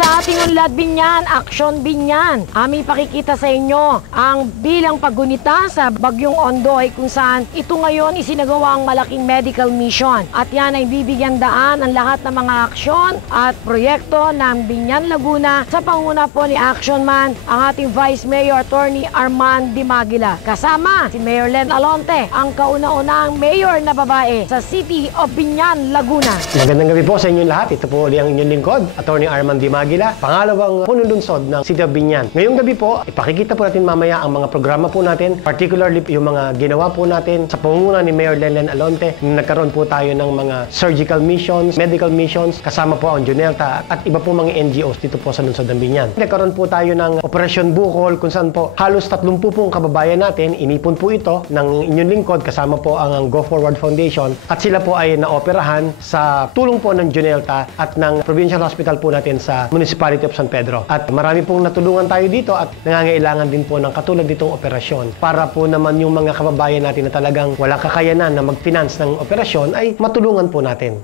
sa ating Unlad Binyan, Aksyon Binyan. Aming pakikita sa inyo ang bilang paggunita sa Bagyong Ondoy kung saan ito ngayon isinagawa ang malaking medical mission. At yan ay bibigyan daan ang lahat ng mga aksyon at proyekto ng Binyan, Laguna sa panguna po ni Action Man, ang ating Vice Mayor Attorney Arman Dimagila. Kasama si Mayor Len Alonte, ang kauna-unahang mayor na babae sa City of Binyan, Laguna. Magandang gabi po sa inyong lahat. Ito po ulit ang inyong lingkod, Attorney Arman Dimagila, pangalawang punulunsod ng City of Binyan. Ngayong gabi po, ipakikita po natin mamaya ang mga programa po natin, particularly yung mga ginawa po natin sa pangunguna ni Mayor Len Alonte. Nagkaroon po tayo ng mga surgical missions, medical missions, kasama po ang Junelta at iba po mga NGOs dito po sa lungsod ng Binyan. Nagkaroon po tayo ng Operasyon Bukol kung saan po halos 30 pong kababayan natin, inipon po ito ng inyong lingkod, kasama po ang Go Forward Foundation, at sila po ay naoperahan sa tulong po ng Junelta at ng Provincial Hospital po natin sa Municipality of San Pedro. At marami pong natulungan tayo dito at nangangailangan din po ng katulad ditong operasyon para po naman yung mga kababayan natin na talagang walang kakayanan na mag-finance ng operasyon ay matulungan po natin.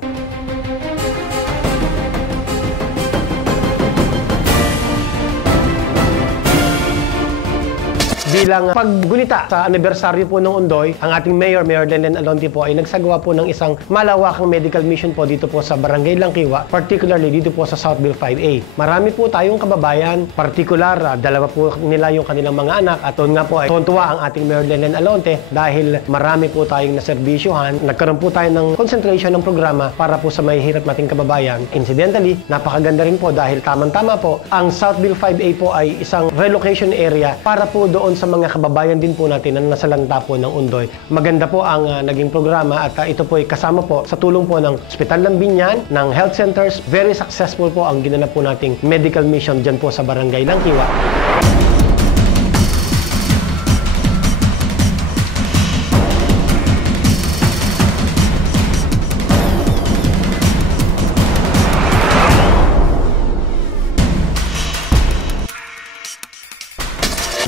Bilang paggunita sa anibersaryo po ng Ondoy, ang ating Mayor Len Alonte po ay nagsagawa po ng isang malawakang medical mission po dito po sa Barangay Langkiwa, particularly dito po sa Southville 5A. Marami po tayong kababayan, particular, dalawa po nila yung kanilang mga anak, at doon nga po ay tuwa ang ating Mayor Len Alonte dahil marami po tayong naserbisyuhan. Nagkaroon po tayo ng concentration ng programa para po sa mahihirap nating kababayan. Incidentally, napakaganda rin po dahil tamang-tama po, ang Southville 5A po ay isang relocation area para po doon sa mga kababayan din po natin na nasa lanta po ng Ondoy. Maganda po ang naging programa at ito po ay kasama po sa tulong po ng Ospital ng Binyan, ng health centers. Very successful po ang ginanap po nating medical mission dyan po sa Barangay Langkiwa.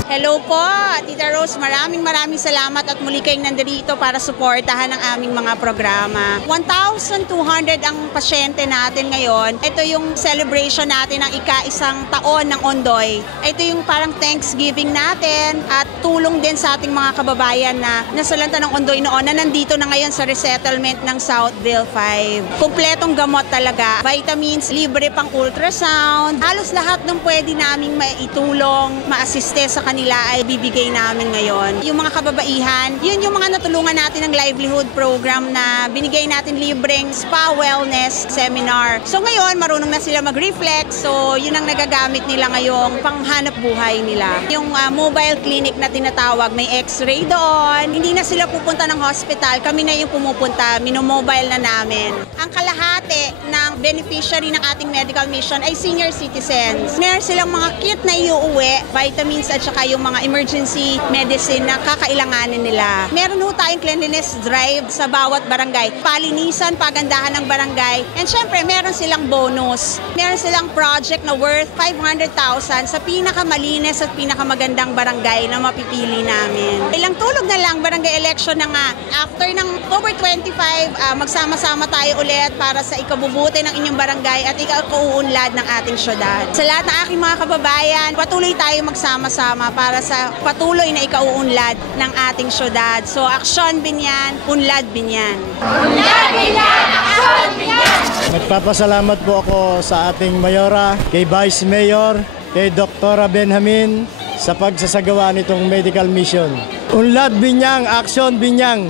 Hello po, Tita Rose. Maraming salamat at muli kayong nandito para suportahan ang aming mga programa. 1,200 ang pasyente natin ngayon. Ito yung celebration natin ng ika-isang taon ng Ondoy. Ito yung parang Thanksgiving natin at tulong din sa ating mga kababayan na nasalanta ng Ondoy noon na nandito na ngayon sa resettlement ng Southville 5. Kumpletong gamot talaga. Vitamins, libre pang ultrasound. Halos lahat ng pwede naming maitulong, ma-assiste sa kanila ay bibigay namin ngayon. Yung mga kababaihan, yun yung mga natulungan natin ng livelihood program na binigay natin libreng spa wellness seminar. So ngayon, marunong na sila mag-reflex. So yun ang nagagamit nila ngayong panghanap buhay nila. Yung mobile clinic na tinatawag, may x-ray doon. Hindi na sila pupunta ng hospital. Kami na yung pumupunta. Minomobile na namin. Ang kalahati ng beneficiary ng ating medical mission ay senior citizens. Meron silang mga kit na iuuwi, vitamins at saka yung mga emergency medicine na kakailanganin nila. Meron ho tayong cleanliness drive sa bawat barangay. Palinisan, pagandahan ng barangay. And syempre, meron silang bonus. Meron silang project na worth 500,000 sa pinakamalinis at pinakamagandang barangay na mapipili namin. Ilang tulog na lang, barangay election na nga. After ng October 25, magsama-sama tayo ulit para sa ikabubuti ng inyong barangay at ikauunlad ng ating syudad. Sa lahat ng aking mga kababayan, patuloy tayo magsama-sama para sa patuloy na ikauunlad ng ating syudad. So, Aksyon Binyan, Unlad Binyan. Unlad Binyan! Aksyon Binyan! Nagpapasalamat po ako sa ating Mayora, kay Vice Mayor, kay Dr. Benjamin sa pagsasagawa nitong medical mission. Unlad Binyang, Aksyon Binyang!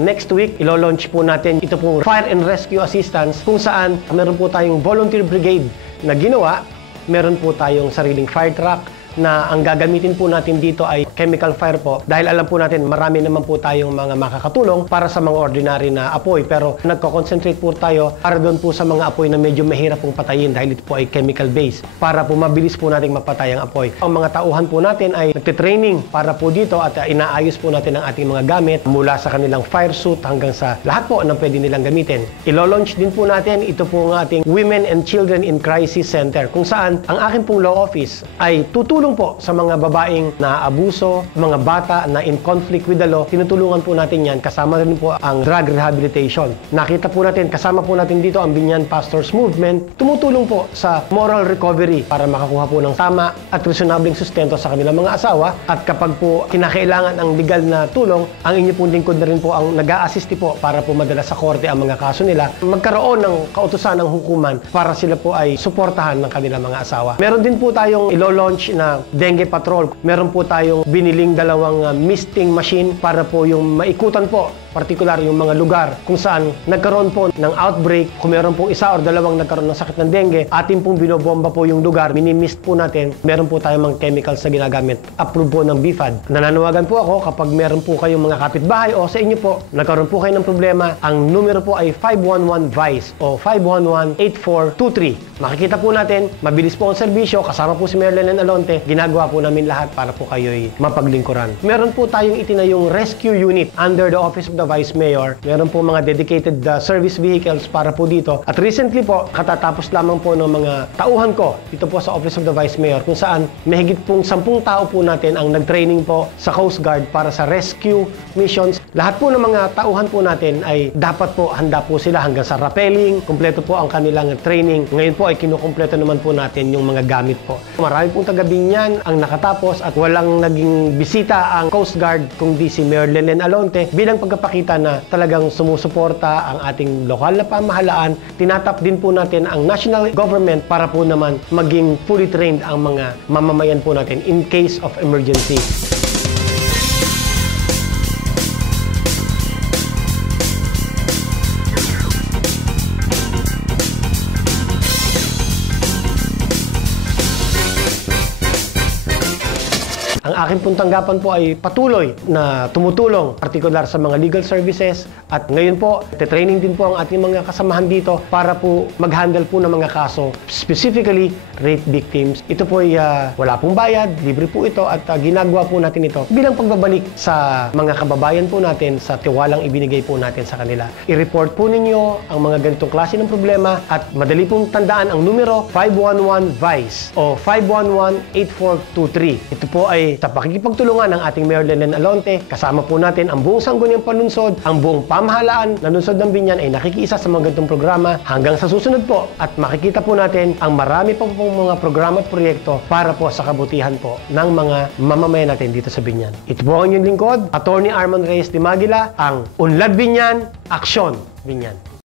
Next week, ilo-launch po natin ito pong Fire and Rescue Assistance kung saan meron po tayong volunteer brigade na ginawa. Meron po tayong sariling fire truck na ang gagamitin po natin dito ay chemical fire po. Dahil alam po natin marami naman po tayong mga makakatulong para sa mga ordinary na apoy. Pero nagko-concentrate po tayo para doon po sa mga apoy na medyo mahirap pong patayin dahil ito po ay chemical based para po mabilis po nating mapatay ang apoy. Ang mga tauhan po natin ay nagtitraining para po dito at inaayos po natin ang ating mga gamit mula sa kanilang fire suit hanggang sa lahat po ng pwede nilang gamitin. Ilo-launch din po natin ito po ang ating Women and Children in Crisis Center kung saan ang aking pong law office ay tutulong tumutulong po sa mga babaeng naaabuso, mga bata na in conflict with the law. Tinutulungan po natin yan. Kasama rin po ang drug rehabilitation. Nakita po natin, kasama po natin dito ang Binyan Pastors Movement. Tumutulong po sa moral recovery para makakuha po ng tama at reasonabling sustento sa kanilang mga asawa. At kapag po kinakailangan ang legal na tulong, ang inyo pong lingkod na rin po ang nag-a-assist po para po madala sa korte ang mga kaso nila. Magkaroon ng kautusan ng hukuman para sila po ay suportahan ng kanilang mga asawa. Meron din po tayong ilo-launch na dengue patrol. Meron po tayong biniling dalawang misting machine para po yung maikutan po, partikular yung mga lugar kung saan nagkaroon po ng outbreak. Kung meron pong isa or dalawang nagkaroon ng sakit ng dengue, atin pong binobomba po yung lugar, minimist po natin. Meron po tayong mga chemicals na ginagamit. Approve po ng BFAD. Nananawagan po ako kapag meron po kayong mga kapitbahay o sa inyo po, nagkaroon po kayo ng problema, ang numero po ay 511-VICE o 511-8423. Makikita po natin, mabilis po ang serbisyo, kasama po si Marilyn Alonte, ginagawa po namin lahat para po kayo'y mapaglingkuran. Meron po tayong itinayong rescue unit under the Office of the Vice Mayor. Meron po mga dedicated service vehicles para po dito. At recently po, katatapos lamang po ng mga tauhan ko dito po sa Office of the Vice Mayor kung saan mahigit pong 10 tao po natin ang nag-training po sa Coast Guard para sa rescue missions. Lahat po ng mga tauhan po natin ay dapat po handa po sila hanggang sa rappelling. Kumpleto po ang kanilang training. Ngayon po ay kinukumpleto naman po natin yung mga gamit po. Marami pong taga Binyan ang nakatapos at walang naging bisita ang Coast Guard kundi si Mayor Lelen Alonte bilang pagpapakita na talagang sumusuporta ang ating lokal na pamahalaan. Tinatap din po natin ang national government para po naman maging fully trained ang mga mamamayan po natin in case of emergency. Ang aking pong tanggapan po ay patuloy na tumutulong, partikular sa mga legal services. At ngayon po, training din po ang ating mga kasamahan dito para po mag-handle po ng mga kaso, specifically rape victims. Ito po ay wala pong bayad, libre po ito at ginagawa po natin ito bilang pagbabalik sa mga kababayan po natin sa tiwalang ibinigay po natin sa kanila. I-report po ninyo ang mga ganitong klase ng problema at madali pong tandaan ang numero 511-VICE o 511-8423. Ito po ay sa pakikipagtulungan ng ating Mayor Lelen Alonte. Kasama po natin ang buong sangguniang panunsod, ang buong pamahalaan na lungsod ng Binyan ay nakikiisa sa mga ganitong programa hanggang sa susunod po at makikita po natin ang marami pa pong mga programa at proyekto para po sa kabutihan po ng mga mamamayan natin dito sa Binyan. Ito po ang inyong lingkod, Attorney Arman Reyes de Maguila, ang Unlad Binyan, Aksyon Binyan.